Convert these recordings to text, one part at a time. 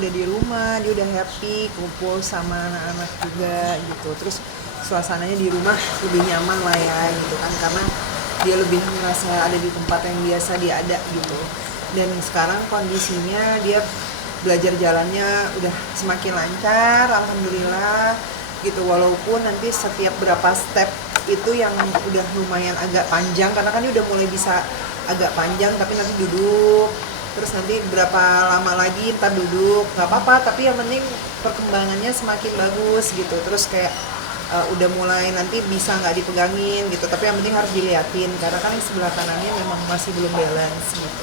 udah di rumah, dia udah happy, kumpul sama anak-anak juga gitu. Terus suasananya di rumah lebih nyaman lah ya gitu kan, karena dia lebih merasa ada di tempat yang biasa dia ada gitu. Dan sekarang kondisinya dia belajar jalannya udah semakin lancar, alhamdulillah gitu. Walaupun nanti setiap berapa step itu yang udah lumayan agak panjang, karena kan dia udah mulai bisa agak panjang, tapi nanti duduk, terus nanti berapa lama lagi ntar duduk, nggak apa-apa, tapi yang penting perkembangannya semakin bagus gitu. Terus kayak udah mulai nanti bisa nggak dipegangin gitu, tapi yang penting harus diliatin karena kan sebelah kanannya memang masih belum balance gitu.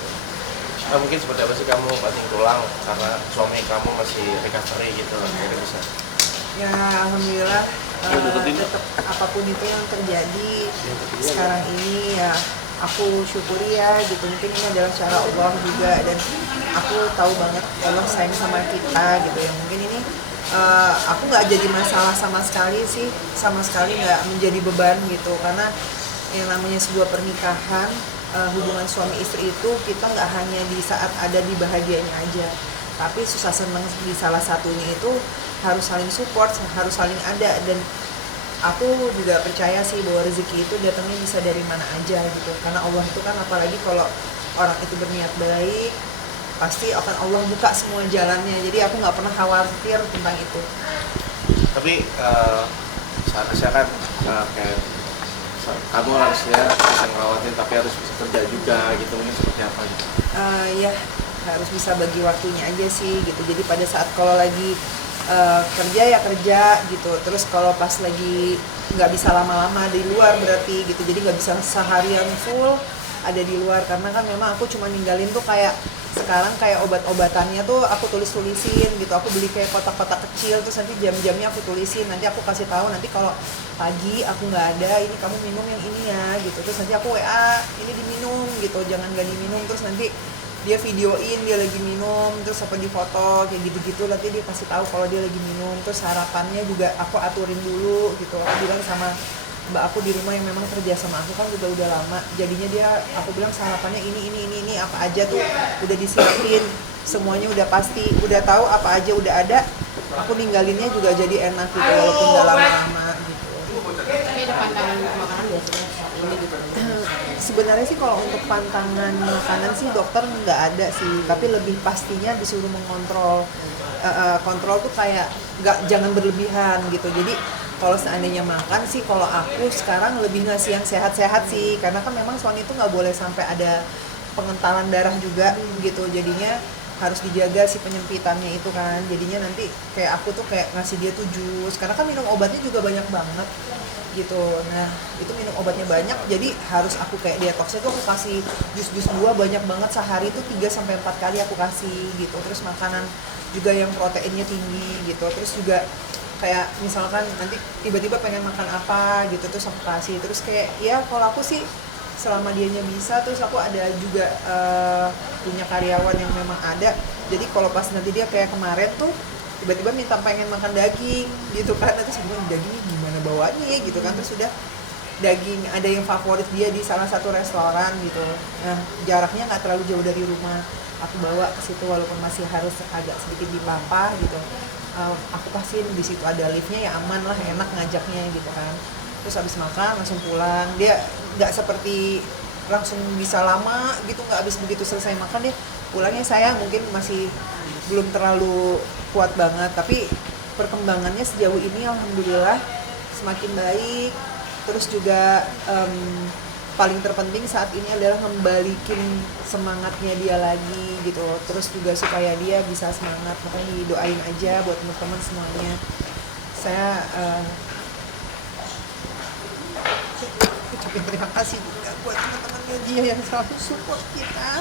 Mungkin seperti apa sih kamu banting tulang karena suami kamu masih recovery gitu, akhirnya bisa? Ya alhamdulillah, tetap apapun itu yang terjadi sekarang ini ya aku syukuri ya gitu. Mungkin ini adalah cara Allah juga, dan aku tahu banget Allah sayang sama kita gitu ya. Mungkin ini aku nggak jadi masalah sama sekali sih, sama sekali nggak menjadi beban gitu, karena yang namanya sebuah pernikahan, hubungan suami istri itu kita nggak hanya di saat ada di bahagianya aja, tapi susah senang di salah satunya itu harus saling support, harus saling ada. Dan aku juga percaya sih bahwa rezeki itu datangnya bisa dari mana aja gitu, karena Allah itu kan apalagi kalau orang itu berniat baik pasti akan Allah buka semua jalannya. Jadi aku nggak pernah khawatir tentang itu. Tapi seharusnya kan kayak kamu harusnya bisa ngelawatin tapi harus bisa kerja juga gitu, mungkin seperti apa gitu? Ya harus bisa bagi waktunya aja sih gitu. Jadi pada saat kalau lagi kerja ya kerja gitu, terus kalau pas lagi nggak bisa lama-lama di luar berarti gitu, jadi nggak bisa seharian full ada di luar, karena kan memang aku cuma ninggalin tuh kayak sekarang kayak obat-obatannya tuh aku tulis-tulisin gitu, aku beli kayak kotak-kotak kecil, terus nanti jam-jamnya aku tulisin, nanti aku kasih tahu nanti kalau pagi aku nggak ada ini kamu minum yang ini ya gitu, terus nanti aku WA ini diminum gitu, jangan nggak diminum, terus nanti dia videoin dia lagi minum, terus apa di foto kayak gitu-gitu, nanti dia kasih tahu kalau dia lagi minum. Terus sarapannya juga aku aturin dulu gitu, aku bilang sama mbak aku di rumah yang memang kerja sama aku kan juga udah lama, jadinya dia aku bilang sarapannya ini apa aja tuh udah disiapin semuanya, udah pasti udah tahu apa aja udah ada, aku ninggalinnya juga jadi enak gitu walaupun udah lama-lama gitu. Tapi ada pantangan makanan biasanya saat ini gitu. Sebenarnya sih kalau untuk pantangan makanan sih dokter nggak ada sih, tapi lebih pastinya disuruh mengontrol. Kontrol tuh kayak jangan berlebihan gitu. Jadi kalau seandainya makan sih, kalau aku sekarang lebih ngasih yang sehat-sehat sih, karena kan memang suami itu nggak boleh sampai ada pengentalan darah juga gitu, jadinya harus dijaga si penyempitannya itu kan. Jadinya nanti kayak aku tuh kayak ngasih dia tuh jus, karena kan minum obatnya juga banyak banget gitu. Nah itu minum obatnya banyak, jadi harus aku kayak detoxnya tuh aku kasih jus-jus buah banyak banget sehari tuh 3-4 kali aku kasih gitu. Terus makanan juga yang proteinnya tinggi gitu. Terus juga kayak misalkan nanti tiba-tiba pengen makan apa gitu, terus aku kasih. Terus kayak ya kalau aku sih selama dianya bisa, terus aku ada juga punya karyawan yang memang ada, jadi kalau pas nanti dia kayak kemarin tuh tiba-tiba minta pengen makan daging gitu kan, nanti sebelum dagingnya gimana bawaannya ya gitu kan, terus udah daging ada yang favorit dia di salah satu restoran gitu. Nah jaraknya nggak terlalu jauh dari rumah, aku bawa ke situ walaupun masih harus agak sedikit dipampah gitu. Aku kasihin di situ ada liftnya ya, aman lah, enak ngajaknya gitu kan. Terus habis makan langsung pulang, dia nggak seperti langsung bisa lama gitu, nggak habis begitu selesai makan dia pulangnya. Saya mungkin masih belum terlalu kuat banget, tapi perkembangannya sejauh ini alhamdulillah semakin baik. Terus juga paling terpenting saat ini adalah ngembalikin semangatnya dia lagi gitu. Terus juga supaya dia bisa semangat, makanya didoain aja buat teman-teman semuanya. Saya ucapin terima kasih juga buat teman-temannya dia yang selalu support kita.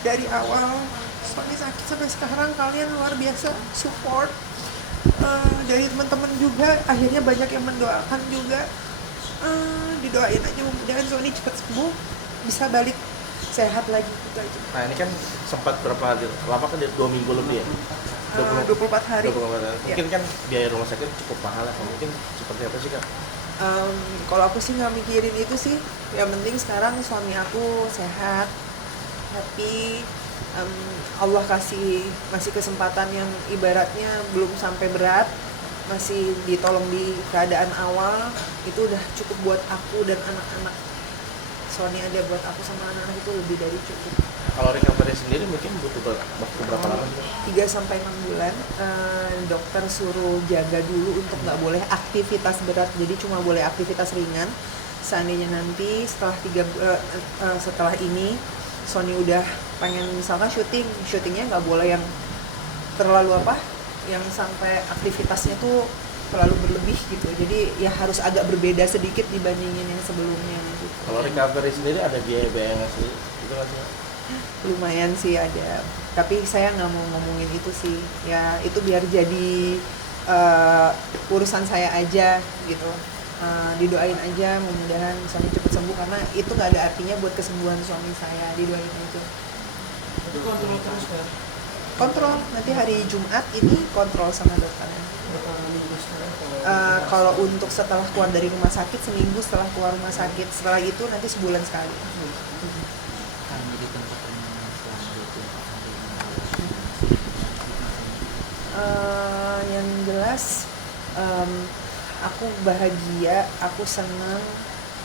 Dari awal suami sakit sampai sekarang kalian luar biasa support. Dari teman-teman juga akhirnya banyak yang mendoakan juga. Didoain aja mudah-mudahan Sony cepat sembuh, bisa balik sehat lagi gitu aja. Nah ini kan sempat berapa lama kan, 2 minggu lebih ya? 24 hari. 24 hari. Mungkin Ya. kan biaya rumah sakit cukup mahal ya, mungkin seperti apa sih Kak? Kalau aku sih nggak mikirin itu sih, yang penting sekarang suami aku sehat happy. Allah masih kesempatan yang ibaratnya belum sampai berat, masih ditolong di keadaan awal, itu udah cukup buat aku dan anak-anak. Sony ada buat aku sama anak-anak itu lebih dari cukup. Kalau recovery sendiri mungkin butuh waktu berapa lama? 3-6 bulan. Dokter suruh jaga dulu untuk nggak boleh aktivitas berat, jadi cuma boleh aktivitas ringan. Seandainya nanti setelah ini Sony udah pengen misalkan syutingnya nggak boleh yang terlalu yang sampai aktivitasnya tuh terlalu berlebih gitu, jadi ya harus agak berbeda sedikit dibandingin yang sebelumnya gitu. Kalau recovery sendiri ada biaya-biayanya sih, itu nggak sih? Lumayan sih ada, tapi saya nggak mau ngomongin itu sih, ya itu biar jadi urusan saya aja gitu. Didoain aja mudah-mudahan Sony cepat sembuh, karena itu nggak ada artinya buat kesembuhan suami saya. Didoain aja. Itu kontrol terus kan? Kontrol, nanti hari Jumat ini kontrol sama dokternya. Berapa minggu sekarang? Kalau untuk setelah keluar dari rumah sakit, seminggu setelah keluar rumah sakit. Setelah itu nanti sebulan sekali. Kami di tempat selama 24 hari Yang jelas aku bahagia, aku senang,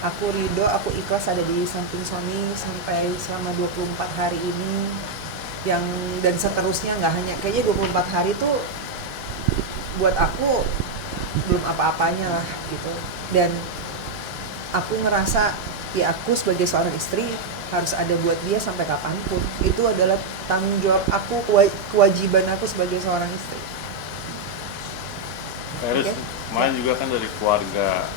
aku ridho, aku ikhlas ada di samping Sony sampai selama 24 hari ini, dan seterusnya. Nggak hanya kayaknya 24 hari itu buat aku belum apa-apanya lah gitu, dan aku ngerasa ya aku sebagai seorang istri harus ada buat dia sampai kapanpun. Itu adalah tanggung jawab aku, kewajiban aku sebagai seorang istri. Terus Okay. kemarin juga kan dari keluarga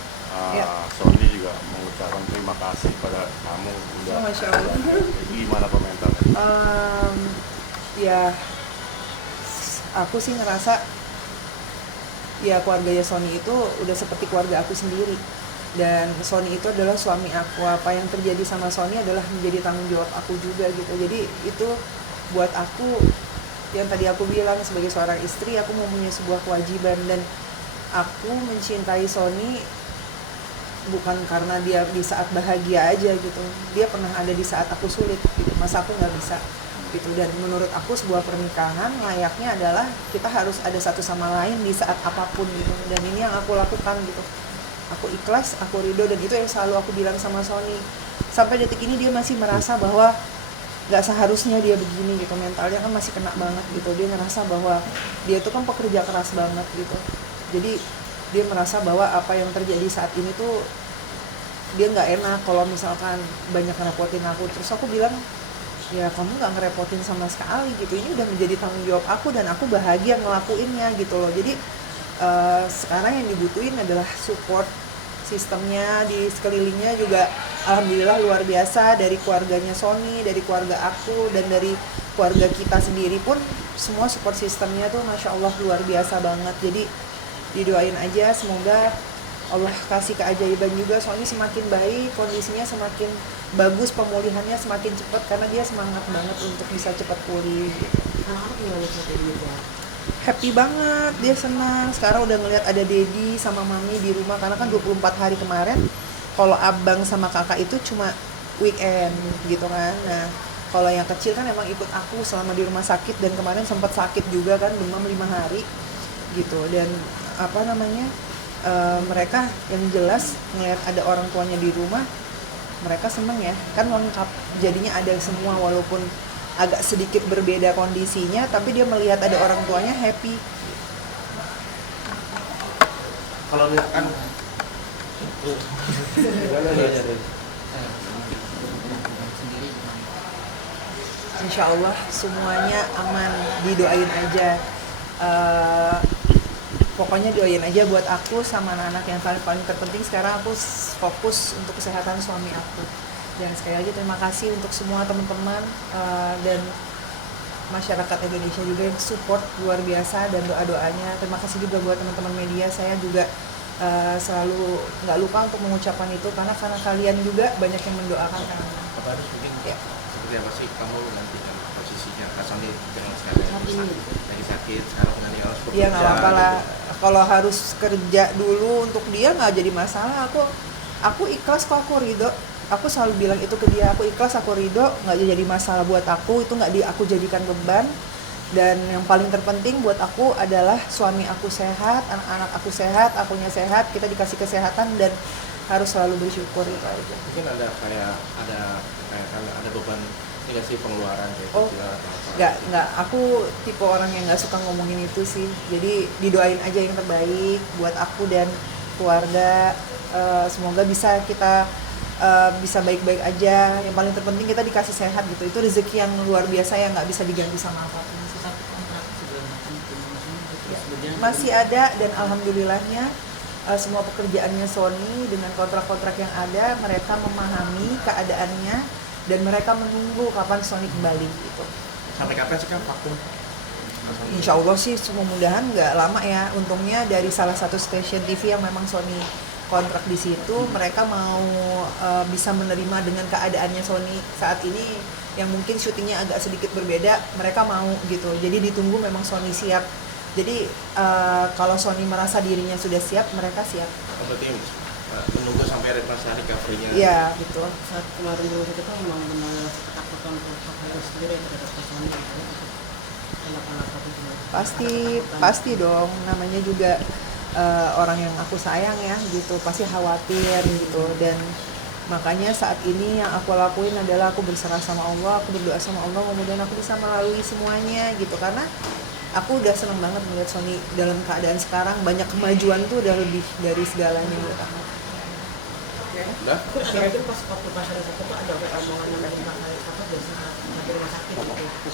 Ya. Sony juga mengucapkan terima kasih pada kamu udah. Oh, Masya Allah. Gimana komentarnya? Ya aku sih ngerasa ya keluarganya Sony itu udah seperti keluarga aku sendiri, dan Sony itu adalah suami aku. Apa yang terjadi sama Sony adalah menjadi tanggung jawab aku juga gitu. Jadi itu buat aku, yang tadi aku bilang sebagai seorang istri aku mempunyai sebuah kewajiban, dan aku mencintai Sony bukan karena dia di saat bahagia aja gitu. Dia pernah ada di saat aku sulit gitu. Masa aku nggak bisa gitu. Dan menurut aku sebuah pernikahan layaknya adalah kita harus ada satu sama lain di saat apapun gitu. Dan ini yang aku lakukan gitu. Aku ikhlas, aku ridho, dan itu yang selalu aku bilang sama Sony. Sampai detik ini dia masih merasa bahwa nggak seharusnya dia begini gitu, mentalnya kan masih kena banget gitu. Dia ngerasa bahwa dia itu kan pekerja keras banget gitu, jadi dia merasa bahwa apa yang terjadi saat ini tuh dia nggak enak kalau misalkan banyak ngerepotin aku. Terus aku bilang, ya kamu nggak ngerepotin sama sekali gitu, ini udah menjadi tanggung jawab aku dan aku bahagia ngelakuinnya gitu loh. Jadi sekarang yang dibutuhin adalah support sistemnya di sekelilingnya juga. Alhamdulillah luar biasa, dari keluarganya Sony, dari keluarga aku, dan dari keluarga kita sendiri pun semua support sistemnya tuh Masya Allah luar biasa banget. Jadi didoain aja semoga Allah kasih keajaiban juga, Sony semakin baik, kondisinya semakin bagus, pemulihannya semakin cepat, karena dia semangat banget untuk bisa cepat pulih. Anak-anak gimana sampai dia jahat? Happy banget, dia senang. Sekarang udah ngeliat ada Dedi sama Mami di rumah, karena kan 24 hari kemarin kalau abang sama kakak itu cuma weekend gitu kan. Nah kalau yang kecil kan emang ikut aku selama di rumah sakit, dan kemarin sempat sakit juga kan, demam 5 hari gitu. Dan mereka yang jelas ngeliat ada orang tuanya di rumah, mereka seneng ya, kan lengkap jadinya ada semua. Walaupun agak sedikit berbeda kondisinya, tapi dia melihat ada orang tuanya happy. Kalau misalkan sendiri gimana? Insya Allah semuanya aman, didoain aja. Pokoknya doain aja buat aku sama anak-anak. Yang paling terpenting sekarang aku fokus untuk kesehatan suami aku. Dan sekali lagi terima kasih untuk semua teman-teman dan masyarakat Indonesia juga yang support luar biasa, dan doa-doanya. Terima kasih juga buat teman-teman media. Saya juga selalu nggak lupa untuk mengucapkan itu, karena kalian juga banyak yang mendoakan kami. apa harus mungkin Ya. seperti apa sih kamu nanti dalam posisinya Kak Sony dengan sekalian Saat ini. lagi sakit sekarang nanti harus bekerja. Iya nggak apa-apa lah. gitu. Kalau harus kerja dulu untuk dia nggak jadi masalah. Aku ikhlas kok, aku ridho. aku selalu bilang itu ke dia, aku ikhlas, aku ridho, nggak jadi masalah buat aku, itu nggak aku jadikan beban. Dan yang paling terpenting buat aku adalah suami aku sehat, anak-anak aku sehat, akunya sehat, kita dikasih kesehatan dan harus selalu bersyukur itu aja. Mungkin ada beban ini sih pengeluaran kayak Oh, gitu atau apa. nggak, aku tipe orang yang nggak suka ngomongin itu sih. Jadi didoain aja yang terbaik buat aku dan keluarga. Semoga bisa kita bisa baik-baik aja. Yang paling terpenting kita dikasih sehat gitu. Itu rezeki yang luar biasa yang nggak bisa diganti sama apapun. Masih satu kontrak segala macam masih terus berjalan. Masih ada dan alhamdulillahnya semua pekerjaannya Sony dengan kontrak-kontrak yang ada, mereka memahami keadaannya dan mereka menunggu kapan Sony kembali gitu. Sampai kapan sih kan vakum? Insya Allah sih mudah-mudahan nggak lama ya. Untungnya dari salah satu stasiun TV yang memang Sony kontrak di situ, mereka mau bisa menerima dengan keadaannya Sony saat ini yang mungkin syutingnya agak sedikit berbeda, mereka mau gitu. Jadi ditunggu memang Sony siap. Jadi kalau Sony merasa dirinya sudah siap, mereka siap. Berarti menunggu sampai masa recovery-nya. Iya, gitu. Saat kemarin dulu itu kan memang benar ketakutan untuk itu sendiri terhadap Sony gitu. Kenapa itu? Pasti dong, namanya juga orang yang aku sayang ya gitu, pasti khawatir gitu. Dan makanya saat ini yang aku lakuin adalah aku berserah sama Allah, aku berdoa sama Allah, kemudian aku bisa melalui semuanya gitu. Karena aku udah seneng banget melihat Sony dalam keadaan sekarang, banyak kemajuan tuh udah lebih dari segalanya buat aku. Udah? Terus mungkin pas waktu pas hari Sabtu tuh ada omongan yang dari Pak Hari Sabtu biasa di rumah sakit gitu.